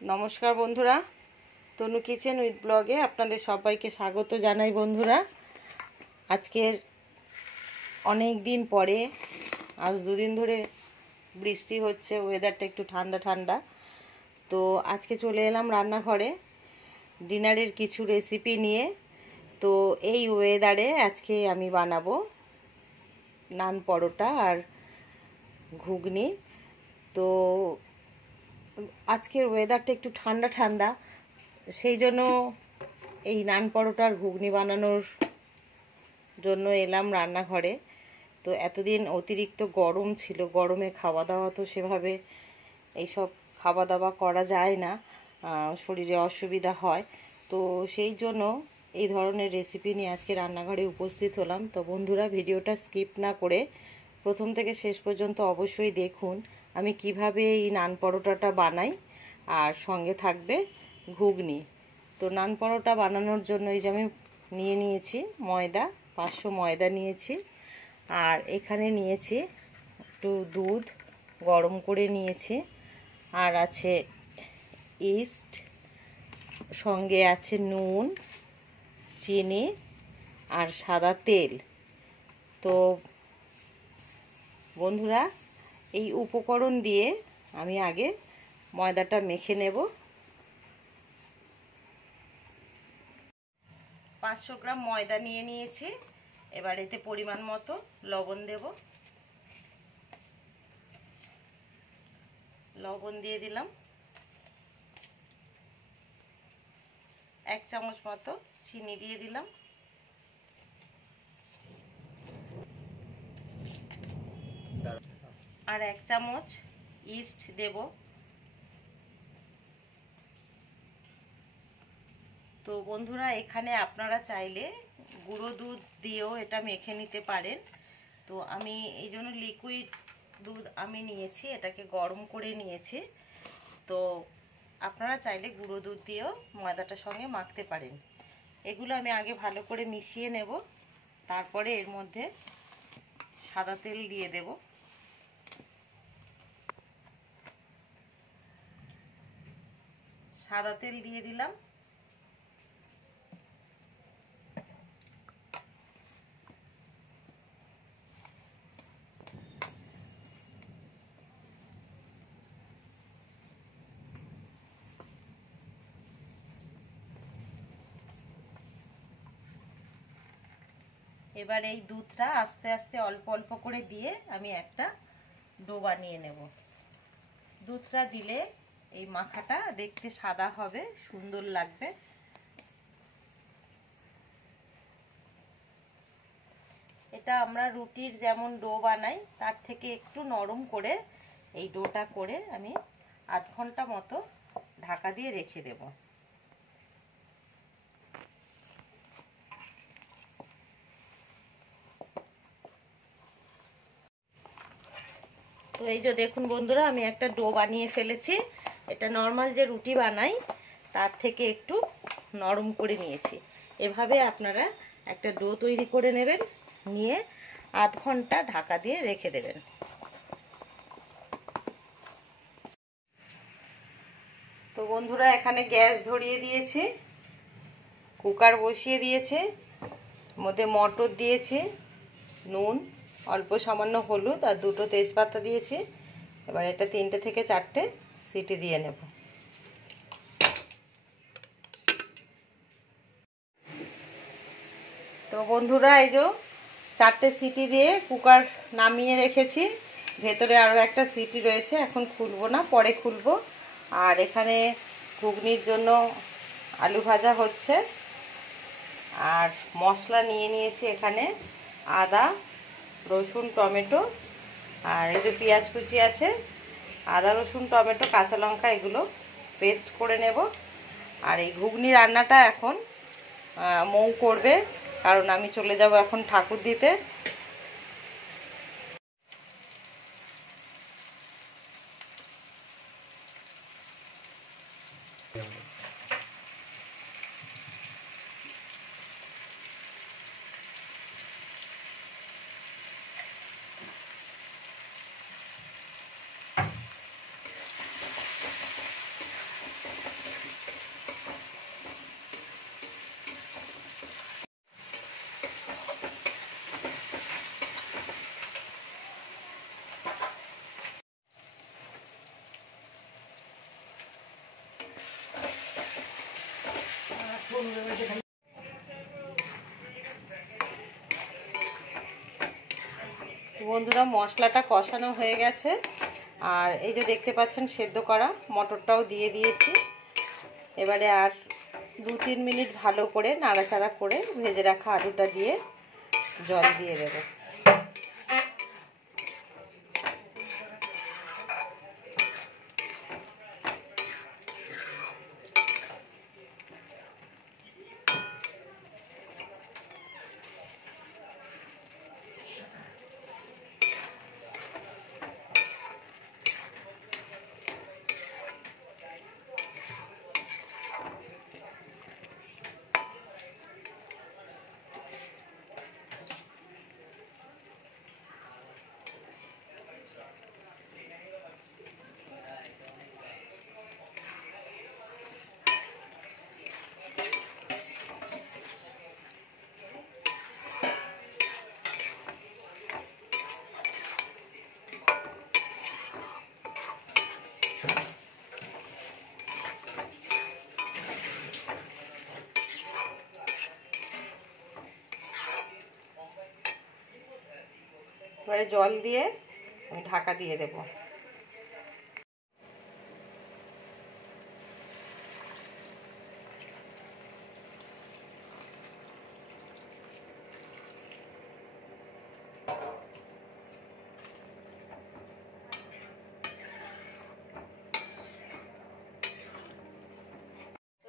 নমস্কার বন্ধুরা, তনু kitchen with ব্লগে আপনাদের সবাইকে স্বাগত জানাই। বন্ধুরা, আজকের অনেক দিন পরে, আজ দুদিন ধরে বৃষ্টি হচ্ছে, ওয়েদারটা একটু ঠান্ডা ঠান্ডা। তো আজকে চলে এলাম রান্নাঘরে ডিনারের কিছু রেসিপি নিয়ে। তো এই ওয়েদারে আজকে আমি বানাবো নান পরোটা আর ঘুগনি। তো আজকের ওয়েদারটা একটু ঠান্ডা ঠান্ডা, সেই জন্য এই নান পরোটার ঘুগনি বানানোর জন্য এলাম রান্নাঘরে। তো এতদিন অতিরিক্ত গরম ছিল, গরমে খাওয়া দাওয়া তো সেভাবে এইসব খাওয়া দাওয়া করা যায় না, শরীরে অসুবিধা হয়। তো সেই জন্য এই ধরনের রেসিপি নিয়ে আজকে রান্নাঘরে উপস্থিত হলাম। তো বন্ধুরা, ভিডিওটা স্কিপ না করে প্রথম থেকে শেষ পর্যন্ত অবশ্যই দেখুন আমি কিভাবে এই নান পরোটাটা বানাই, আর সঙ্গে থাকবে ঘুগনি। তো নান পরোটা বানানোর জন্য এই যে আমি নিয়েছি ময়দা, 500 ময়দা নিয়েছি, আর এখানে নিয়েছি একটু দুধ গরম করে নিয়েছি, আর আছে ইস্ট, সঙ্গে আছে নুন, চিনি আর সাদা তেল। তো বন্ধুরা, এই উপকরণ দিয়ে আমি আগে ময়দাটা মেখে নেব। 500 গ্রাম ময়দা নিয়েছি। এবার এতে পরিমাণ মতো লবণ দেব। লবণ দিয়ে দিলাম। 1 চামচ মতো চিনি দিয়ে দিলাম। আর 1 চামচ ইস্ট দেব। তো বন্ধুরা, এখানে আপনারা চাইলে গুঁড়ো দুধ দিয়েও এটা মেখে নিতে পারেন। তো আমি এই জন্য লিকুইড দুধ আমি নিয়েছি, এটাকে গরম করে নিয়েছি। তো আপনারা চাইলে গুঁড়ো দুধ দিয়েও ময়দাটার সঙ্গে মাখতে পারেন। এগুলো আমি আগে ভালো করে মিশিয়ে নেব, তারপরে এর মধ্যে সাদা তেল দিয়ে দেব। সাদা তেল দিয়ে দিলাম। এবার এই দুধটা আস্তে আস্তে অল্প অল্প করে দিয়ে আমি একটা ডো বানিয়ে নেব। দুধটা দিলে এই মাখাটা দেখতে সাদা হবে, সুন্দর লাগবে। এটা আমরা রুটির যেমন ডো বানাই তার থেকে একটু নরম করে এই ডোটা করে আমি আধ ঘন্টা মতো ঢাকা দিয়ে রেখে দেব। তো এই যে দেখুন বন্ধুরা, আমি একটা ডো বানিয়ে ফেলেছি। এটা নর্মাল যে রুটি বানাই তার থেকে একটু নরম করে নিয়েছি। এভাবে আপনারা একটা ডো তৈরি করে নেবেন, নিয়ে আধ ঘন্টা ঢাকা দিয়ে রেখে দেবেন। তো বন্ধুরা, এখানে গ্যাস ধরিয়ে দিয়েছি, কুকার বসিয়ে দিয়েছে, মধ্যে মটর দিয়েছি, নুন, অল্প সামান্য হলুদ আর 2টো তেজপাতা দিয়েছি। এবার এটা 3টে থেকে 4টে সিটি দিয়ে নেব। তো বন্ধুরা, এই যে 4টে সিটি দিয়ে কুকার নামিয়ে রেখেছি। ভেতরে আরও একটা সিটি রয়েছে, এখন খুলবো না, পরে খুলবো। আর এখানে ঘুগনির জন্য আলু ভাজা হচ্ছে। আর মশলা নিয়েছি এখানে আদা, রসুন, টমেটো, আর এই যে পেঁয়াজ কুচি আছে। আদা, রসুন, টমেটো, কাঁচা লঙ্কা এগুলো পেস্ট করে নেব। আর এই ঘুগনি রান্নাটা এখন মৌ করবে, কারণ আমি চলে যাব এখন ঠাকুর দিতে। বন্ধুরা মশলাটা কষানো হয়ে গেছে, আর এই যে দেখতে পাচ্ছেন সেদ্ধ করা মটরটাও দিয়ে দিয়েছি। এবারে আর 2-3 মিনিট ভালো করে নাড়াচাড়া করে ভেজে রাখা আলুটা দিয়ে জল দিয়ে দেবো। এবারে জল দিয়ে আমি ঢাকা দিয়ে দেব।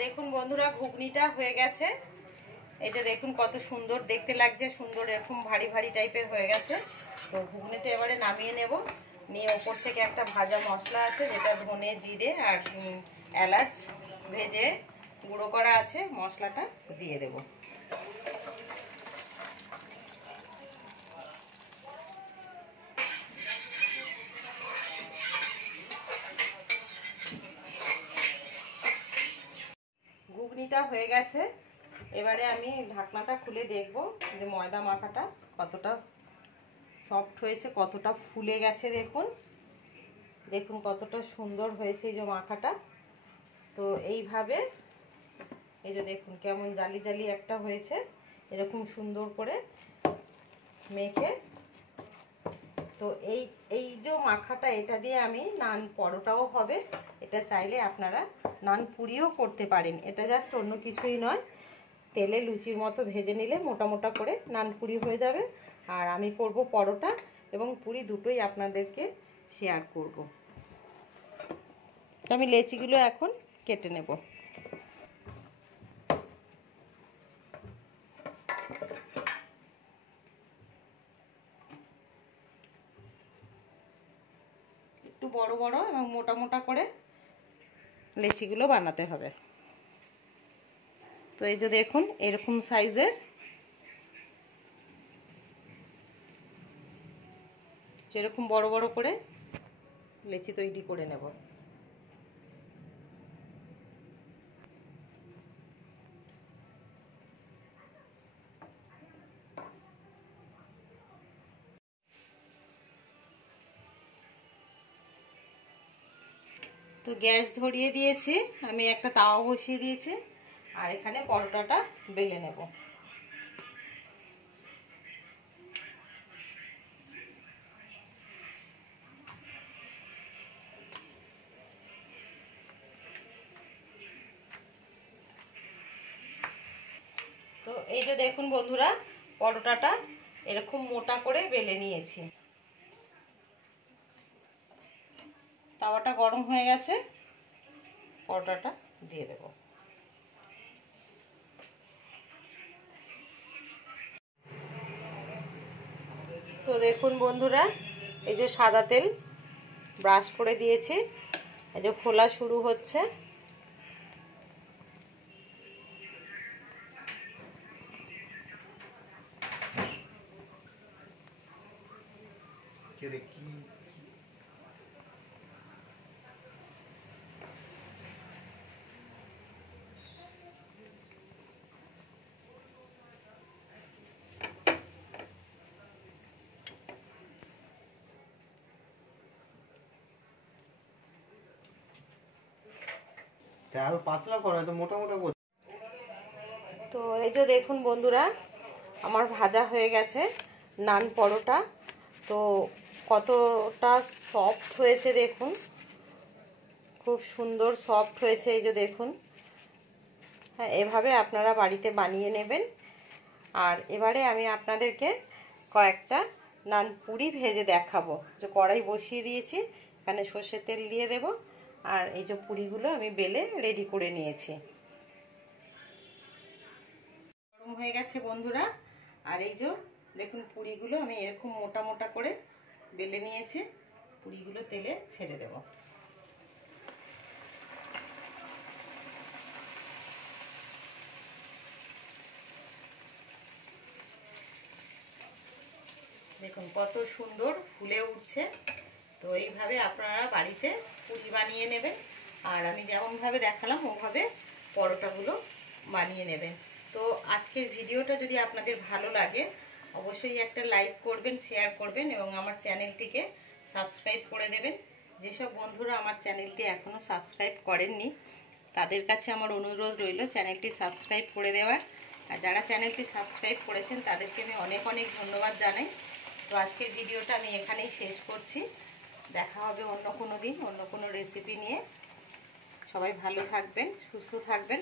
দেখুন বন্ধুরা ঘুগনিটা হয়ে গেছে। এই যে দেখুন কত সুন্দর দেখতে লাগছে, সুন্দর এরকম ভারী ভারী টাইপের হয়ে গেছে। তো ঘুগনিটা এবারে নামিয়ে নেব, নিয়ে ওপর থেকে একটা ভাজা মশলা আছে যেটা ধনে জিরে আর এলাচ ভেজে গুঁড়ো করা আছে, মশলাটা দিয়ে দেব। ঘুগনিটা হয়ে গেছে। এবারে আমি ঢাকনাটা খুলে দেখব যে ময়দা মাখাটা কতটা সফট হয়েছে, কতটা ফুলে গেছে। দেখুন দেখুন কতটা সুন্দর হয়েছে এই যে মাখাটা। তো এইভাবে এই যে দেখুন কেমন জালি জালি একটা হয়েছে, এরকম সুন্দর করে মেখে। তো এই যে মাখাটা, এটা দিয়ে আমি নান পরোটাও হবে, এটা চাইলে আপনারা নান পুরিও করতে পারেন। এটা জাস্ট অন্য কিছুই নয়, তেলে লুচির মতো ভেজে নিলে মোটা মোটা করে নান পুরি হয়ে যাবে। আর আমি করব পরোটা এবং পুরি দুটোই আপনাদেরকে শেয়ার করব। তো আমি লেচিগুলো এখন কেটে নেব। একটু বড় বড় এবং মোটা মোটা করে লেচিগুলো বানাতে হবে। তো এই যে দেখুন এরকম সাইজের যেরকম বড় বড় করে লেচি তৈরি করে নেব। তো গ্যাস ধরিয়ে দিয়েছি, আমি একটা তাওয়া বসিয়ে দিয়েছি, আর এখানে পরোটাটা বেলে নেব। তো এই যে দেখুন বন্ধুরা পরোটাটা এরকম মোটা করে বেলে নিয়েছি। তাওয়াটা গরম হয়ে গেছে, পরোটাটা দিয়ে দেব। তো দেখুন বন্ধুরা এই যে সাদা তেল ব্রাশ করে দিয়েছি, এই যে খোলা শুরু হচ্ছে। আরো পাতলা করো, তো মোটা মোটা করো। তো এই যে দেখুন বন্ধুরা আমার ভাজা হয়ে গেছে নান পরোটা। তো কতটা সফট হয়েছে দেখুন, খুব সুন্দর সফট হয়েছে, এই যে দেখুন। হ্যাঁ, এভাবে আপনারা বাড়িতে বানিয়ে নেবেন। আর এবারে আমি আপনাদেরকে কয়েকটা নান পুরি ভেজে দেখাবো। যে কড়াই বসিয়ে দিয়েছি, এখানে সর্ষের তেল দিয়ে দেব, আর এই যে পুরিগুলো আমি বেলে রেডি করে নিয়েছি। গরম হয়ে গেছে বন্ধুরা, আর এই যে দেখুন পুরিগুলো আমি এরকম মোটা মোটা করে বেলে নিয়েছি। পুরিগুলো তেলে ছেড়ে দেব। দেখুন কত সুন্দর ফুলে উঠছে। তো এইভাবে আপনারা বাড়িতে পুরি বানিয়ে নেবেন, আর আমি যেমনভাবে দেখালাম ওভাবে পরোটাগুলো বানিয়ে নেবেন। তো আজকের ভিডিওটা যদি আপনাদের ভালো লাগে অবশ্যই একটা লাইক করবেন, শেয়ার করবেন এবং আমার চ্যানেলটিকে সাবস্ক্রাইব করে দেবেন। যেসব বন্ধুরা আমার চ্যানেলটি এখনও সাবস্ক্রাইব করেননি তাদের কাছে আমার অনুরোধ রইল চ্যানেলটি সাবস্ক্রাইব করে দেওয়ার। আর যারা চ্যানেলটি সাবস্ক্রাইব করেছেন তাদেরকে আমি অনেক অনেক ধন্যবাদ জানাই। তো আজকের ভিডিওটা আমি এখানেই শেষ করছি। দেখা হবে অন্য কোনো দিন অন্য কোনো রেসিপি নিয়ে। সবাই ভালো থাকবেন, সুস্থ থাকবেন।